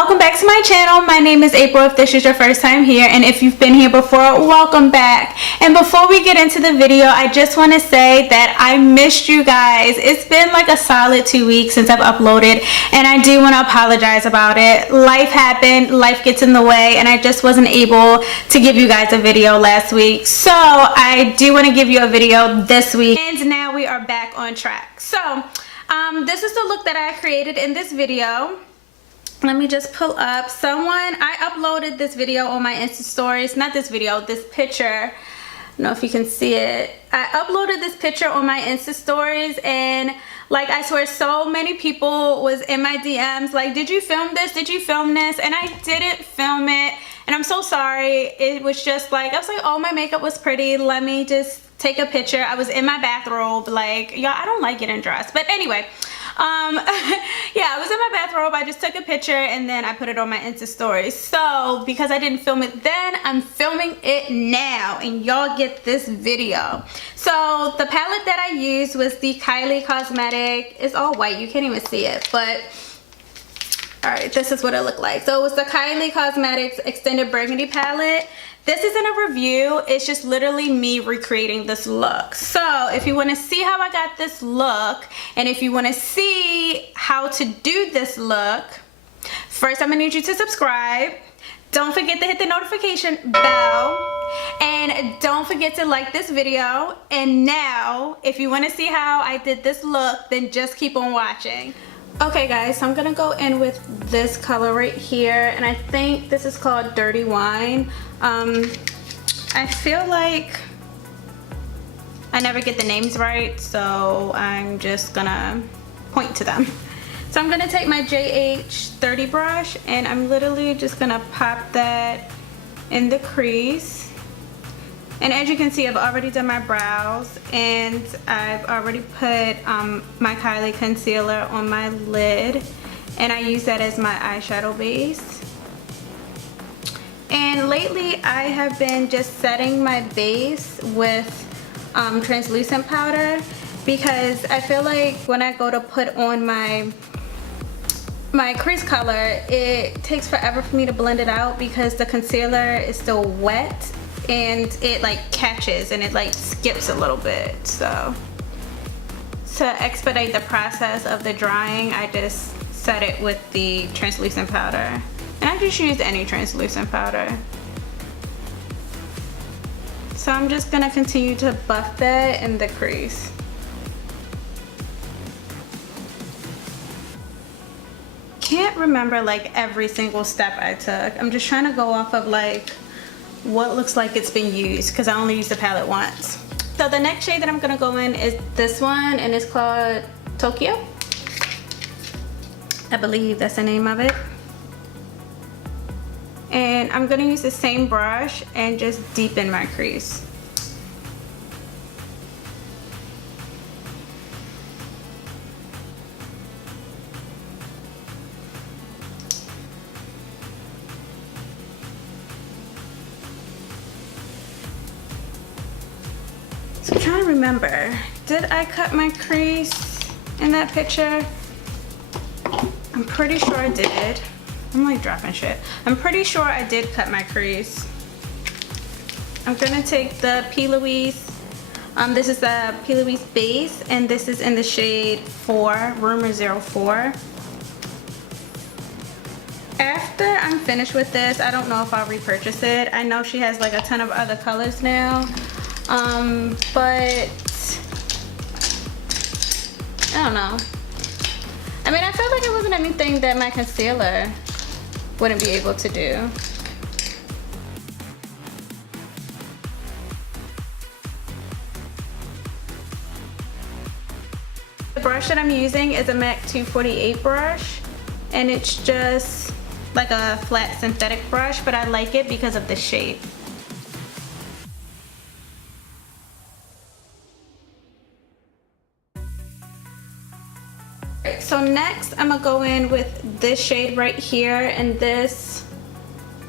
welcome back to my channel. My name is April if this is your first time here, and if you've been here before, welcome back. And before we get into the video, I just want to say that I missed you guys. It's been like a solid 2 weeks since I've uploaded, and I do want to apologize about it. Life happened, life gets in the way, and I just wasn't able to give you guys a video last week. So I do want to give you a video this week, and now we are back on track. So this is the look that I created in this video. Let me just pull up. I uploaded this video on my Insta stories. Not this video, this picture. I don't know if you can see it. I uploaded this picture on my Insta stories, and like, I swear so many people was in my DMs like, did you film this? Did you film this? And I didn't film it, and I'm so sorry. It was just like, I was like, oh, my makeup was pretty. Let me just take a picture. I was in my bathrobe. Like, y'all, I don't like getting dressed. But anyway, yeah, I was in my bathrobe. I just took a picture and then I put it on my Insta stories. So because I didn't film it then, I'm filming it now, and y'all get this video. So the palette that I used was the Kylie Cosmetic. It's all white, you can't even see it, but all right, this is what it looked like. So it was the Kylie Cosmetics Extended Burgundy palette. This isn't a review, it's just literally me recreating this look. So if you want to see how I got this look, and if you want to see how to do this look, first I'm gonna need you to subscribe. Don't forget to hit the notification bell, and don't forget to like this video. And now if you want to see how I did this look, then just keep on watching. Okay guys, so I'm gonna go in with this color right here, and I think this is called Dirty Wine. I feel like I never get the names right, so I'm just gonna point to them. So I'm gonna take my JH30 brush, and I'm literally just gonna pop that in the crease. And as you can see, I've already done my brows, and I've already put my Kylie concealer on my lid, and I use that as my eyeshadow base. And lately I have been just setting my base with translucent powder, because I feel like when I go to put on my crease color, it takes forever for me to blend it out because the concealer is still wet and it like catches and it like skips a little bit. So to expedite the process of the drying, I just set it with the translucent powder, and I just used any translucent powder. So I'm just gonna continue to buff that in the crease. Can't remember like every single step I took. I'm just trying to go off of like what looks like it's been used, because I only used the palette once. So the next shade that I'm gonna go in is this one, and it's called Tokyo. I believe that's the name of it. And I'm gonna use the same brush and just deepen my crease. So I'm trying to remember, did I cut my crease in that picture? I'm pretty sure I did. I'm like dropping shit. I'm pretty sure I did cut my crease. I'm gonna take the P. Louise. This is the P. Louise base, and this is in the shade 4, Rumor 04. After I'm finished with this, I don't know if I'll repurchase it. I know she has like a ton of other colors now. But I don't know. I mean, I felt like it wasn't anything that my concealer wouldn't be able to do. The brush that I'm using is a MAC 248 brush, and it's just like a flat synthetic brush, but I like it because of the shape. So next I'm gonna go in with this shade right here, and this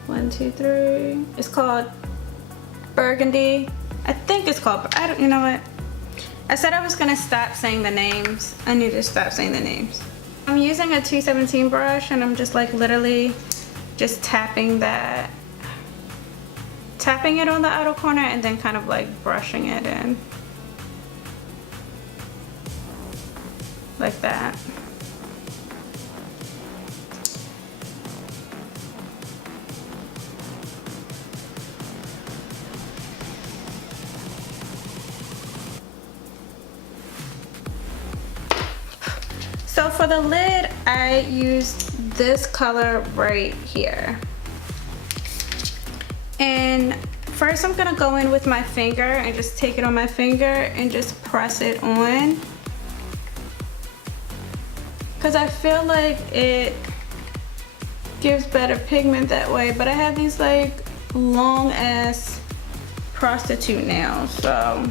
1, 2, 3, it's called Burgundy. I think it's called, you know what, I said I was gonna stop saying the names. I need to stop saying the names. I'm using a 217 brush and I'm just like literally just tapping it on the outer corner and then kind of like brushing it in. Like that. So for the lid, I used this color right here. And first I'm gonna go in with my finger and just take it on my finger and just press it on. Because I feel like it gives better pigment that way, but I have these like long ass prostitute nails, so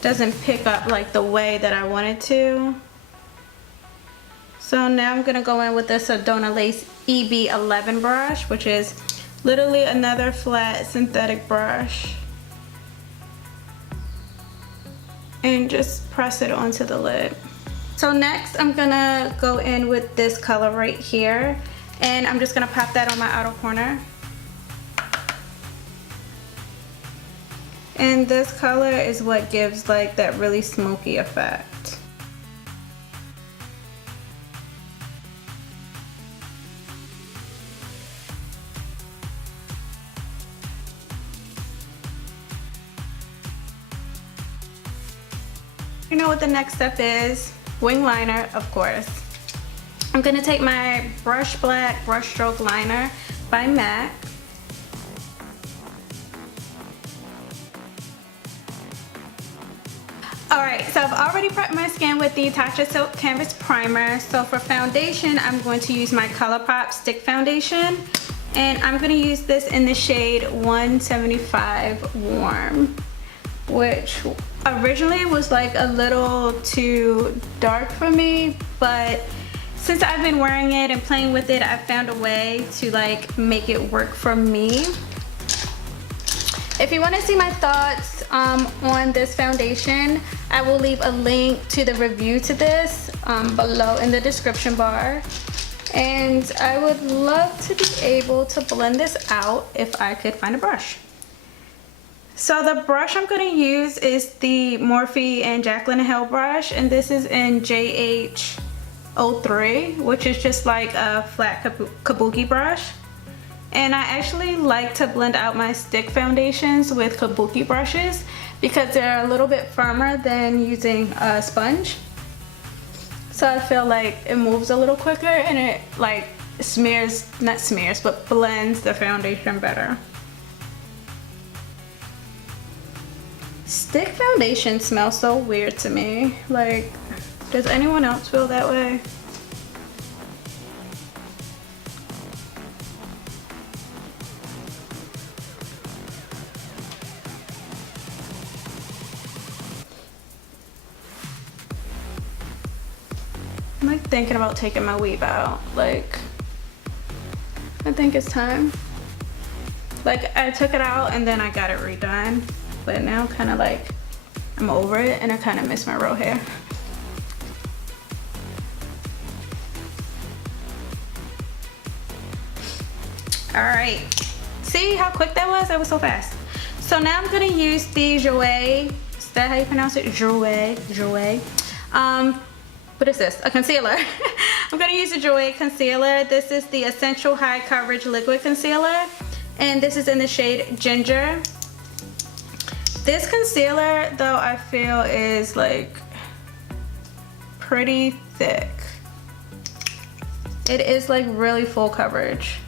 doesn't pick up like the way that I want it to. So now I'm gonna go in with this Sedona Lace EB11 brush, which is literally another flat synthetic brush, and just press it onto the lid. So next I'm gonna go in with this color right here, and I'm just gonna pop that on my outer corner. And this color is what gives like that really smoky effect. You know what the next step is? Wing liner, of course. I'm gonna take my Brush Black Brush Stroke Liner by MAC. Alright, so I've already prepped my skin with the Tatcha Silk Canvas Primer. So for foundation, I'm going to use my ColourPop Stick Foundation. And I'm going to use this in the shade 175 Warm, which originally was like a little too dark for me, but since I've been wearing it and playing with it, I've found a way to like make it work for me. If you want to see my thoughts on this foundation, I will leave a link to the review to this below in the description bar. And I would love to be able to blend this out if I could find a brush. So the brush I'm going to use is the Morphe and Jaclyn Hill brush, and this is in JH03, which is just like a flat kabuki brush. And I actually like to blend out my stick foundations with kabuki brushes because they're a little bit firmer than using a sponge. So I feel like it moves a little quicker and it like smears, not smears, but blends the foundation better. Stick foundation smells so weird to me. Like, does anyone else feel that way? I'm like thinking about taking my weave out. Like, I think it's time. Like, I took it out and then I got it redone, but now kind of like I'm over it and I kind of miss my real hair. All right, see how quick that was? That was so fast. So now I'm gonna use the Jouer, is that how you pronounce it? Jouer. What is this? A concealer. I'm gonna use the Jouer concealer. This is the Essential High Coverage Liquid Concealer, and this is in the shade Ginger. This concealer, though, I feel is like pretty thick. It is like really full coverage.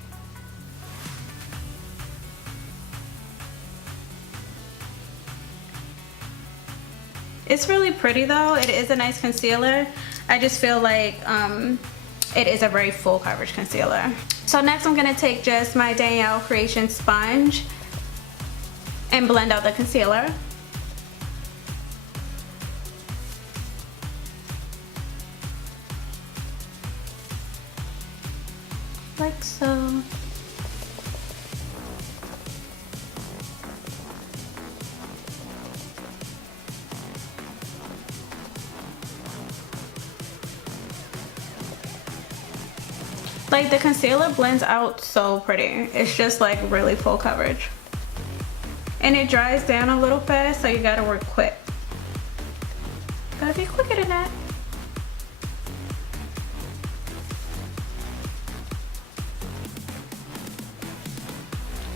It's really pretty though. It is a nice concealer. I just feel like it is a very full coverage concealer. So next I'm gonna take just my Danielle Creation sponge and blend out the concealer. Like so. Like the concealer blends out so pretty. It's just like really full coverage. And it dries down a little fast, so you gotta work quick. Gotta be quicker than that.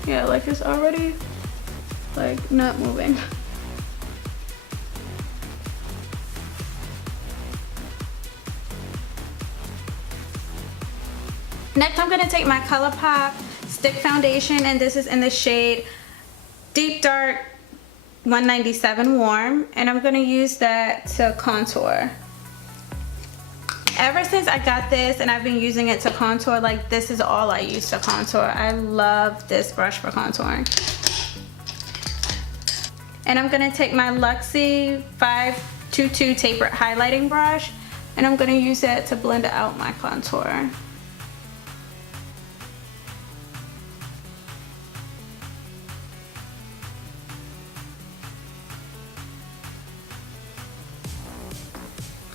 Yeah, like it's already like not moving. Next, I'm gonna take my ColourPop stick foundation, and this is in the shade Deep Dark 197 Warm, and I'm gonna use that to contour. Ever since I got this and I've been using it to contour, like this is all I use to contour. I love this brush for contouring. And I'm gonna take my Luxie 522 tapered highlighting brush, and I'm gonna use that to blend out my contour.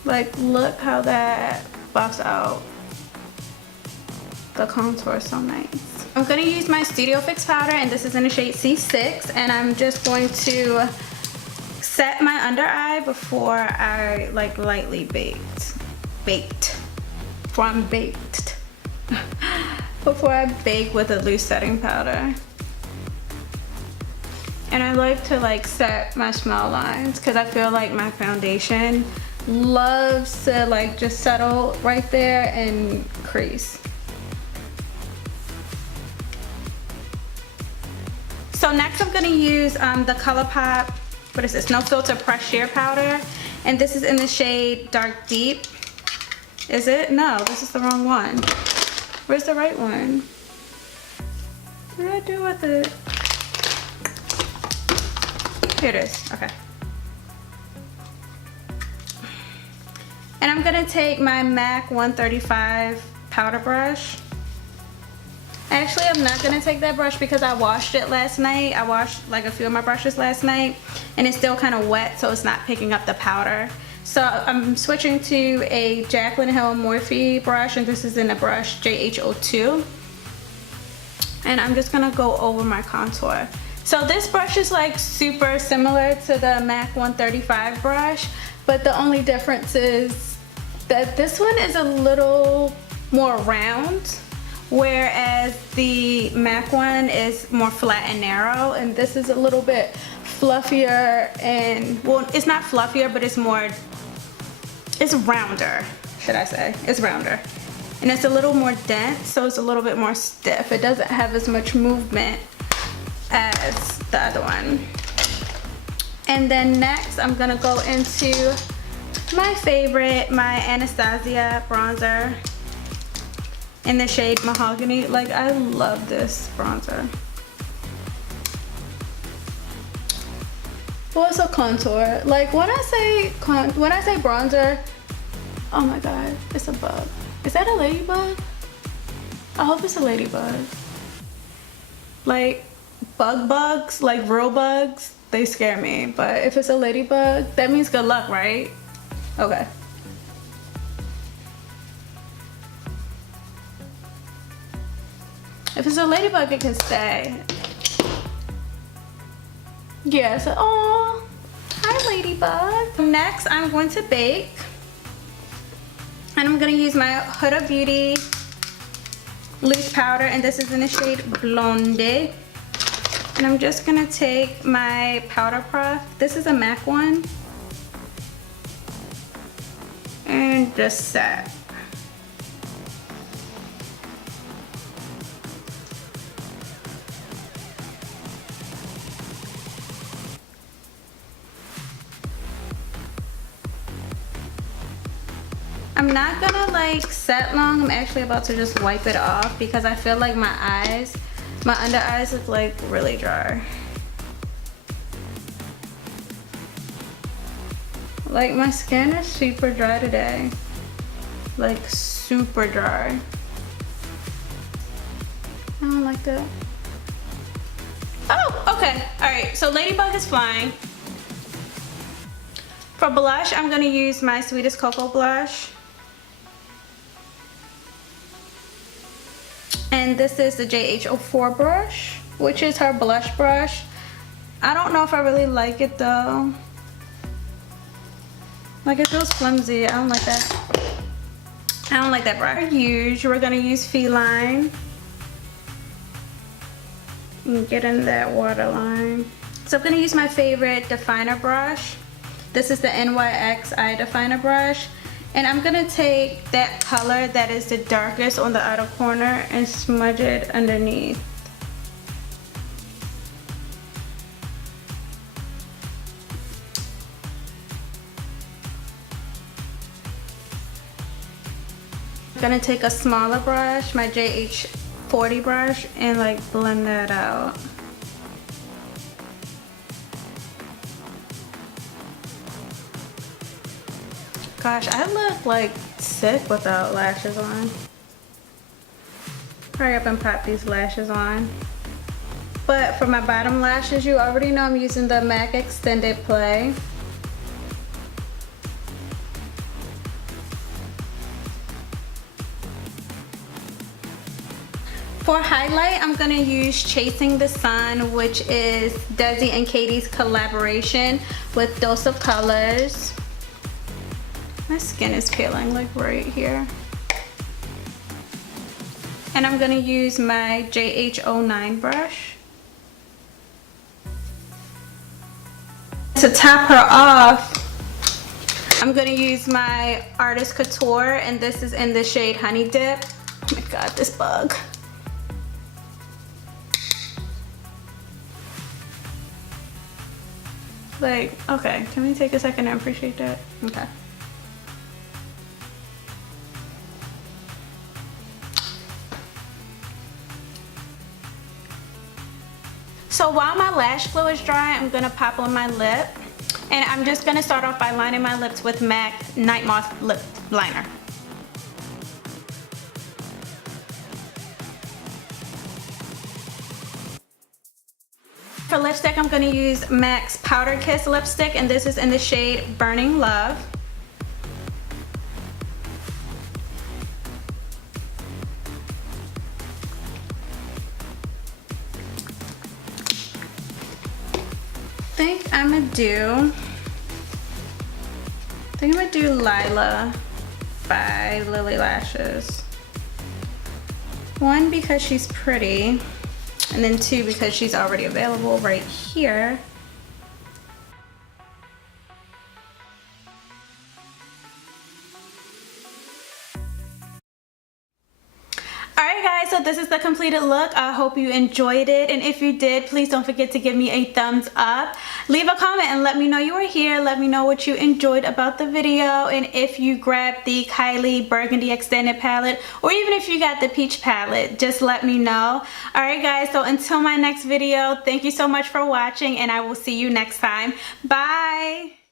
Like, look how that buffs out the contour so nice. I'm gonna use my Studio Fix powder, and this is in the shade C6, and I'm just going to set my under eye before I like lightly before I bake with a loose setting powder. And I like to like set my smile lines because I feel like my foundation loves to like just settle right there and crease. So next I'm gonna use the ColourPop, what is this, No Filter Press Sheer Powder, and this is in the shade Dark Deep. Is it? No, this is the wrong one. Where's the right one? What did I do with it? Here it is. Okay. And I'm gonna take my MAC 135 powder brush. Actually, I'm not gonna take that brush because I washed it last night. I washed like a few of my brushes last night, and it's still kind of wet, so it's not picking up the powder. So I'm switching to a Jaclyn Hill Morphe brush, and this is in the brush JH02. And I'm just gonna go over my contour. So this brush is like super similar to the MAC 135 brush, but the only difference is that this one is a little more round, whereas the MAC one is more flat and narrow, and this is a little bit fluffier and, well, it's not fluffier, but it's rounder, should I say. It's rounder. And it's a little more dense, so it's a little bit more stiff. It doesn't have as much movement as the other one. And then next, I'm gonna go into my favorite, my Anastasia bronzer in the shade Mahogany. Like, I love this bronzer. Well, it's a contour. Like, when I say bronzer, oh my god, it's a bug. Is that a ladybug? I hope it's a ladybug. Like, bugs, like real bugs, they scare me. But if it's a ladybug, that means good luck, right? Okay. If it's a ladybug, it can stay. Yeah, so, oh, hi ladybug. Next, I'm going to bake. And I'm gonna use my Huda Beauty loose powder, and this is in the shade Blonde. And I'm just gonna take my powder puff. This is a MAC one. And just set. I'm not gonna like set long. I'm actually about to just wipe it off because I feel like my under eyes look like really dry. Like, my skin is super dry today. Like, super dry. I don't like that. Oh, okay. Alright, so Ladybug is flying. For blush, I'm gonna use my Sweetest Cocoa blush. And this is the JH04 brush, which is her blush brush. I don't know if I really like it though. Like, it feels flimsy. I don't like that. I don't like that brush. We're gonna use Feline. And get in that waterline. So I'm gonna use my favorite definer brush. This is the NYX Eye Definer brush. And I'm gonna take that color that is the darkest on the outer corner and smudge it underneath. I'm gonna take a smaller brush, my JH40 brush, and like blend that out. Gosh, I look like sick without lashes on. Hurry up and pop these lashes on. But for my bottom lashes, you already know I'm using the MAC Extended Play. For highlight, I'm gonna use Chasing the Sun, which is Desi and Katie's collaboration with Dose of Colors. My skin is peeling like right here. And I'm gonna use my JH09 brush. To top her off, I'm gonna use my Artist Couture, and this is in the shade Honey Dip. Oh my God, this bug. Like, okay, can we take a second and appreciate that? Okay. So while my lash glue is dry, I'm gonna pop on my lip. And I'm just gonna start off by lining my lips with MAC Night Moth Lip Liner. For lipstick, I'm gonna use MAC's Powder Kiss lipstick, and this is in the shade Burning Love. I think I'm gonna do Lila by Lily Lashes. One, because she's pretty, and then two, because she's already available right here. Alright guys, so this is the completed look. I hope you enjoyed it, and if you did, please don't forget to give me a thumbs up. Leave a comment and let me know you were here. Let me know what you enjoyed about the video, and if you grabbed the Kylie Burgundy Extended Palette, or even if you got the Peach Palette, just let me know. Alright guys, so until my next video, thank you so much for watching, and I will see you next time. Bye!